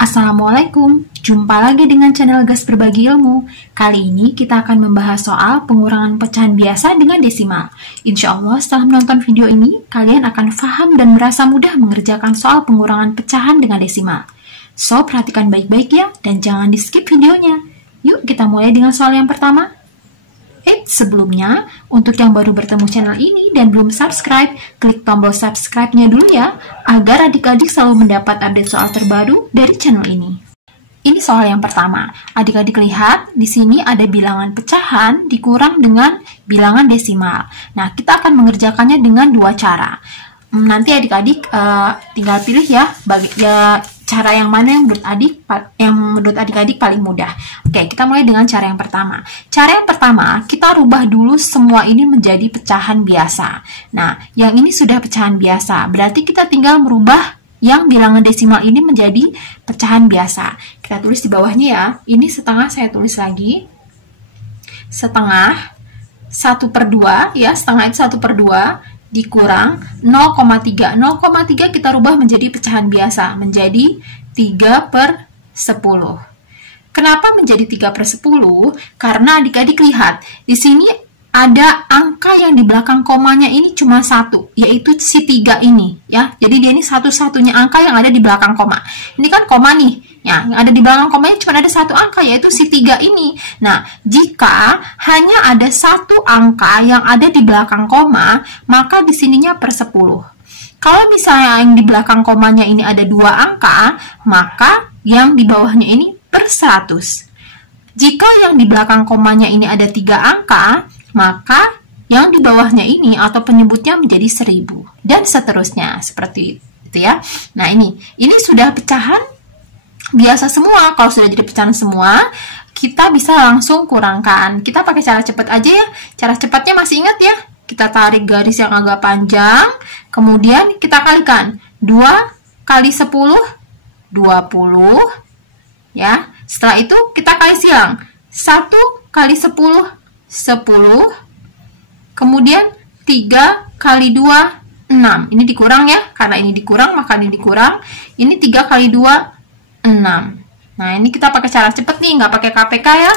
Assalamualaikum, jumpa lagi dengan channel Gas Berbagi Ilmu. Kali ini kita akan membahas soal pengurangan pecahan biasa dengan desimal. Insya Allah setelah menonton video ini, kalian akan paham dan merasa mudah mengerjakan soal pengurangan pecahan dengan desimal. So, perhatikan baik-baik ya, dan jangan di skip videonya. Yuk kita mulai dengan soal yang pertama. Sebelumnya, untuk yang baru bertemu channel ini dan belum subscribe, klik tombol subscribe-nya dulu ya, agar adik-adik selalu mendapat update soal terbaru dari channel ini. Ini soal yang pertama. Adik-adik lihat, di sini ada bilangan pecahan dikurang dengan bilangan desimal. Nah, kita akan mengerjakannya dengan dua cara. Nanti adik-adik tinggal pilih ya, cara yang mana yang menurut adik-adik paling mudah. Oke, kita mulai dengan cara yang pertama. Cara yang pertama, kita rubah dulu semua ini menjadi pecahan biasa. Nah, yang ini sudah pecahan biasa, berarti kita tinggal merubah yang bilangan desimal ini menjadi pecahan biasa. Kita tulis di bawahnya ya. Ini setengah saya tulis lagi. Setengah 1/2 ya, setengah itu 1/2 dikurang 0,3. 0,3 kita rubah menjadi pecahan biasa, menjadi 3/10. Kenapa menjadi 3/10? Karena adik-adik lihat, di sini ada angka yang di belakang komanya ini cuma satu, yaitu si 3 ini ya. Jadi dia ini satu-satunya angka yang ada di belakang koma. Ini kan koma nih. Ya, yang ada di belakang komanya cuma ada satu angka, yaitu si 3 ini. Nah, jika hanya ada satu angka yang ada di belakang koma, maka di sininya per 10. Kalau misalnya yang di belakang komanya ini ada 2 angka, maka yang di bawahnya ini per 100. Jika yang di belakang komanya ini ada 3 angka, maka yang di bawahnya ini atau penyebutnya menjadi 1000. Dan seterusnya, seperti itu ya. Nah, ini sudah pecahan biasa semua. Kalau sudah jadi pecahan semua, kita bisa langsung kurangkan. Kita pakai cara cepat aja ya. Cara cepatnya masih ingat ya? Kita tarik garis yang agak panjang, kemudian kita kalikan. 2 kali 10, 20. Ya. Setelah itu kita kali silang. 1 kali 10, 10. Kemudian 3 kali 2, 6. Ini dikurang ya. Karena ini dikurang, maka ini dikurang. Ini 3 kali 2, 6. Nah, ini kita pakai cara cepet nih, nggak pakai KPK ya.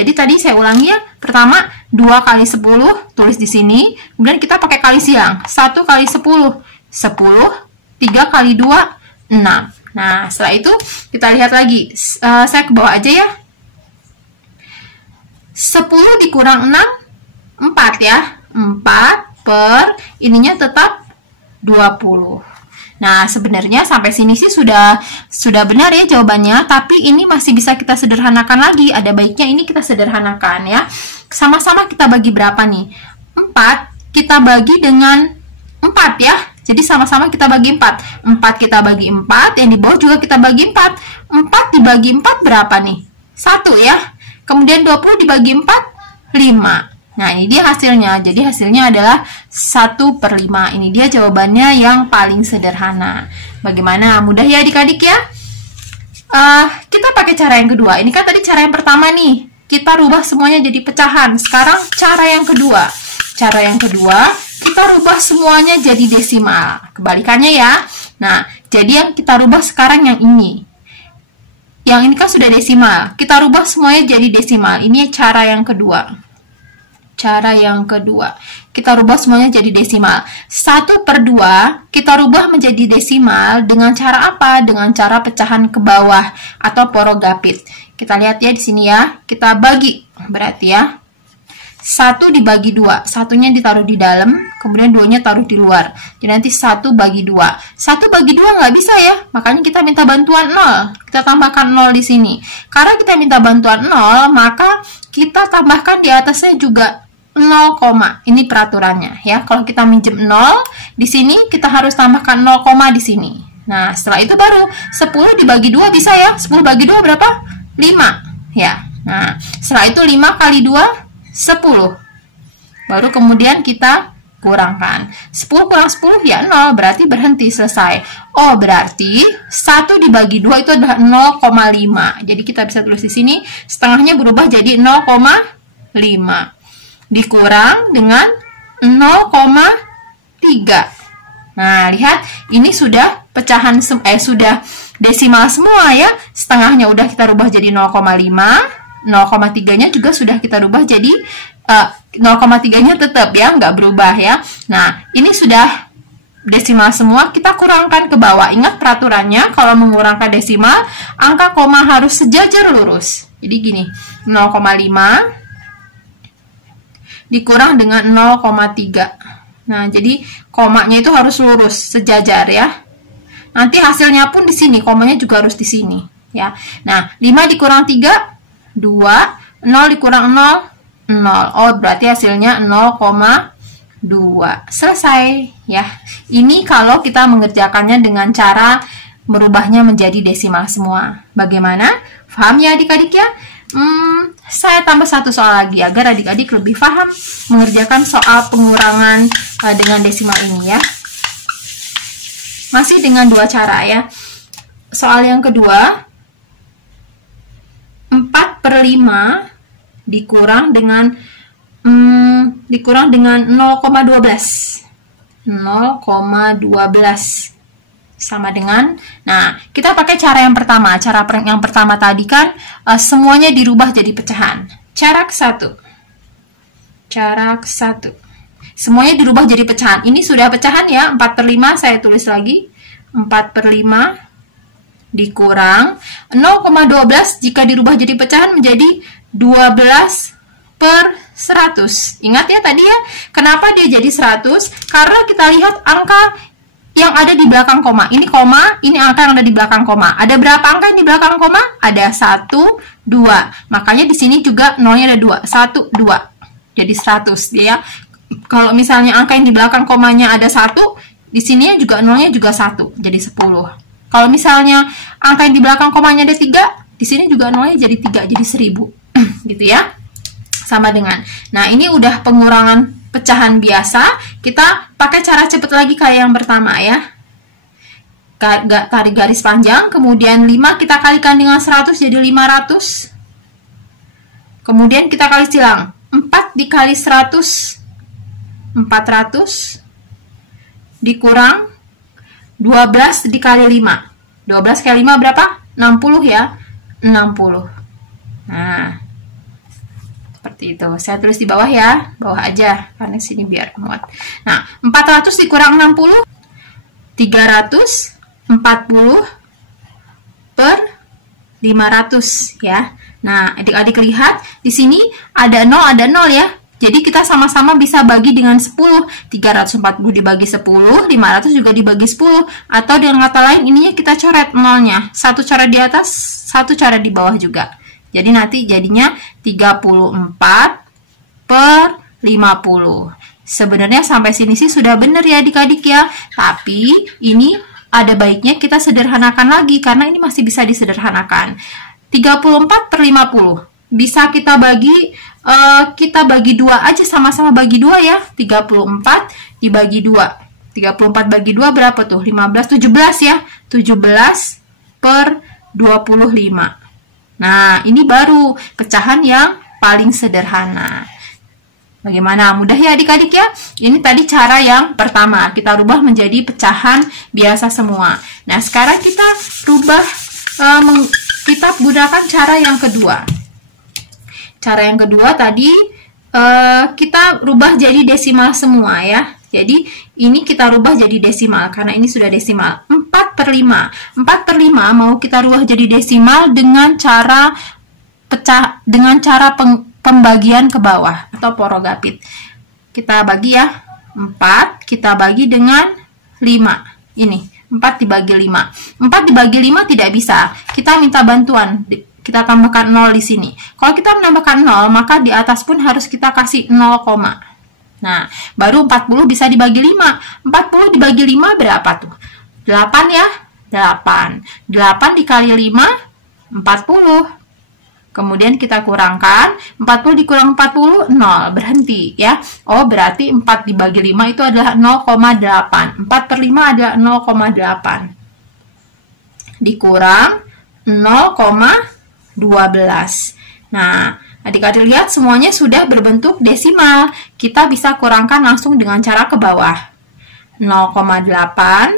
Jadi tadi saya ulangi ya. Pertama, 2 kali 10, tulis di sini. Kemudian kita pakai kali silang. 1 kali 10, 10. 3 kali 2, 6. Nah, setelah itu kita lihat lagi. Saya ke bawah aja ya. 10 dikurang 6, 4 ya. 4 per, ininya tetap 20. Nah, sebenarnya sampai sini sih sudah benar ya jawabannya, tapi ini masih bisa kita sederhanakan lagi. Ada baiknya ini kita sederhanakan ya. Sama-sama kita bagi berapa nih? 4 kita bagi dengan 4 ya. Jadi sama-sama kita bagi 4. 4 kita bagi 4, yang di bawah juga kita bagi 4. 4 dibagi 4 berapa nih? 1 ya. Kemudian 20 dibagi 4, 5. Nah, ini dia hasilnya. Jadi hasilnya adalah 1/5. Ini dia jawabannya yang paling sederhana. Bagaimana? Mudah ya adik-adik ya? Kita pakai cara yang kedua. Ini kan tadi cara yang pertama nih. Kita rubah semuanya jadi pecahan. Sekarang cara yang kedua. Cara yang kedua, kita rubah semuanya jadi desimal. Kebalikannya ya. Nah, jadi yang kita rubah sekarang yang ini. Yang ini kan sudah desimal. Kita rubah semuanya jadi desimal. Ini cara yang kedua. Cara yang kedua, kita rubah semuanya jadi desimal. 1/2 kita rubah menjadi desimal dengan cara apa? Dengan cara pecahan ke bawah atau porogapit. Kita lihat ya di sini ya. Kita bagi, berarti ya. 1 dibagi 2. Satunya ditaruh di dalam, kemudian 2-nya taruh di luar. Jadi nanti 1 bagi 2. 1 bagi 2 nggak bisa ya. Makanya kita minta bantuan 0. Kita tambahkan 0 di sini. Karena kita minta bantuan 0, maka kita tambahkan di atasnya juga 0, ini peraturannya ya. Kalau kita minjem 0, di sini kita harus tambahkan 0, di sini. Nah, setelah itu baru 10 dibagi 2 bisa ya. 10 bagi 2 berapa? 5 ya. Nah, setelah itu 5 kali 2, 10. Baru kemudian kita kurangkan. 10 kurang 10 ya 0, berarti berhenti, selesai. Oh, berarti 1 dibagi 2 itu adalah 0,5. Jadi kita bisa tulis di sini, setengahnya berubah jadi 0,5. Dikurang dengan 0,3. Nah, lihat, ini sudah pecahan sudah desimal semua ya. Setengahnya udah kita rubah jadi 0,5, 0,3-nya juga sudah kita rubah jadi 0,3-nya tetap ya, nggak berubah ya. Nah, ini sudah desimal semua, kita kurangkan ke bawah. Ingat peraturannya, kalau mengurangkan desimal, angka koma harus sejajar lurus. Jadi gini, 0,5 dikurang dengan 0,3. Nah, jadi komanya itu harus lurus, sejajar ya. Nanti hasilnya pun di sini, komanya juga harus di sini ya. Nah, 5 dikurang 3, 2, 0 dikurang 0, 0. Oh, berarti hasilnya 0,2. Selesai ya. Ini kalau kita mengerjakannya dengan cara merubahnya menjadi desimal semua. Bagaimana? Paham ya adik-adik ya? Saya tambah satu soal lagi agar adik-adik lebih paham mengerjakan soal pengurangan dengan desimal ini ya. Masih dengan dua cara ya. Soal yang kedua, 4/5 dikurang dengan 0,12. 0,12 sama dengan, nah kita pakai cara yang pertama. Cara yang pertama tadi kan semuanya dirubah jadi pecahan. Cara ke-1, semuanya dirubah jadi pecahan. Ini sudah pecahan ya, 4/5 saya tulis lagi. 4/5 dikurang 0,12 jika dirubah jadi pecahan menjadi 12/100. Ingat ya tadi ya, kenapa dia jadi 100? Karena kita lihat angka yang ada di belakang koma. Ini koma, ini angka yang ada di belakang koma. Ada berapa angka yang di belakang koma? Ada 1, 2. Makanya di sini juga nolnya ada 2. 1, 2. Jadi 100 ya. Kalau misalnya angka yang di belakang komanya ada 1, di sini juga nolnya juga 1. Jadi 10. Kalau misalnya angka yang di belakang komanya ada 3, di sini juga nolnya jadi 3, jadi 1000. Gitu ya. Sama dengan. Nah, ini udah pengurangan pecahan biasa. Kita pakai cara cepet lagi kayak yang pertama ya. Tarik garis panjang, kemudian 5 kita kalikan dengan 100 jadi 500. Kemudian kita kali silang. 4 dikali 100 400 dikurang 12 dikali 5. 12 kali 5 berapa? 60 ya. 60. Nah, seperti itu. Saya tulis di bawah ya. Bawah aja, karena sini biar muat. Nah, 400 dikurang 60. 340 per 500 ya. Nah, adik-adik lihat di sini ada 0 ya. Jadi kita sama-sama bisa bagi dengan 10. 340 dibagi 10, 500 juga dibagi 10. Atau dengan kata lain ininya kita coret nolnya. Satu cara di atas, satu cara di bawah juga. Jadi nanti jadinya 34 per 50. Sebenarnya sampai sini sih sudah benar ya adik-adik ya. Tapi ini ada baiknya kita sederhanakan lagi karena ini masih bisa disederhanakan. 34 per 50. Bisa kita bagi 2 aja, sama-sama bagi 2 ya. 34 dibagi 2. 34 bagi 2 berapa tuh? 15, 17 ya. 17 per 25. Nah, ini baru pecahan yang paling sederhana. Bagaimana? Mudah ya adik-adik ya? Ini tadi cara yang pertama. Kita rubah menjadi pecahan biasa semua. Nah, sekarang kita rubah, kita gunakan cara yang kedua. Cara yang kedua tadi kita rubah jadi desimal semua ya. Jadi ini kita rubah jadi desimal karena ini sudah desimal. 4/5. 4/5 mau kita rubah jadi desimal dengan cara pembagian ke bawah atau porogapit. Kita bagi ya. 4 kita bagi dengan 5. Ini 4 dibagi 5. 4 dibagi 5 tidak bisa. Kita minta bantuan. Kita tambahkan 0 di sini. Kalau kita menambahkan 0, maka di atas pun harus kita kasih 0, nah, baru 40 bisa dibagi 5. 40 dibagi 5 berapa tuh? 8 ya? 8. 8 dikali 5, 40. Kemudian kita kurangkan, 40 dikurang 40, 0. Berhenti ya. Oh, berarti 4 dibagi 5 itu adalah 0,8. 4/5 adalah 0,8. Dikurang 0,12. Nah, adik-adik lihat semuanya sudah berbentuk desimal. Kita bisa kurangkan langsung dengan cara ke bawah. 0,8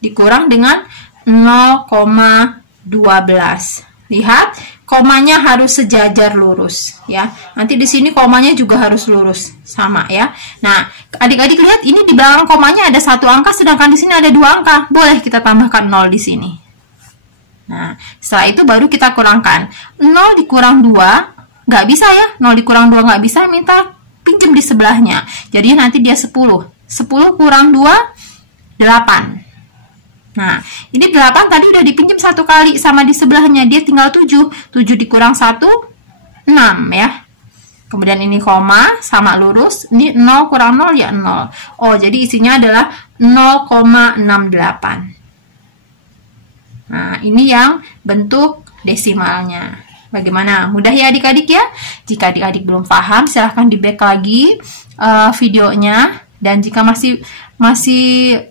dikurang dengan 0,12. Lihat, komanya harus sejajar lurus ya. Nanti di sini komanya juga harus lurus sama ya. Nah, adik-adik lihat ini di belakang komanya ada 1 angka, sedangkan di sini ada 2 angka. Boleh kita tambahkan 0 di sini. Nah, setelah itu baru kita kurangkan. 0 dikurang 2, nggak bisa ya. 0 dikurang 2 nggak bisa, minta pinjem di sebelahnya. Jadi nanti dia 10. 10 kurang 2, 8. Nah, ini 8 tadi udah dipinjam 1 kali sama di sebelahnya, dia tinggal 7. 7 dikurang 1, 6 ya. Kemudian ini koma, sama lurus. Ini 0 kurang 0 ya 0. Oh, jadi isinya adalah 0,68. Nah, ini yang bentuk desimalnya. Bagaimana? Mudah ya adik-adik ya? Jika adik-adik belum paham, silahkan di back lagi videonya. Dan jika masih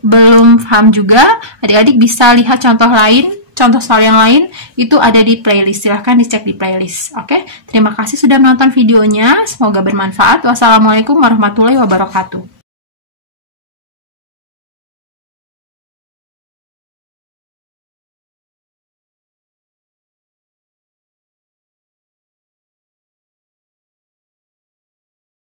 belum paham juga, adik-adik bisa lihat contoh lain, contoh soal yang lain, itu ada di playlist. Silahkan dicek di playlist. Oke? Terima kasih sudah menonton videonya. Semoga bermanfaat. Wassalamualaikum warahmatullahi wabarakatuh.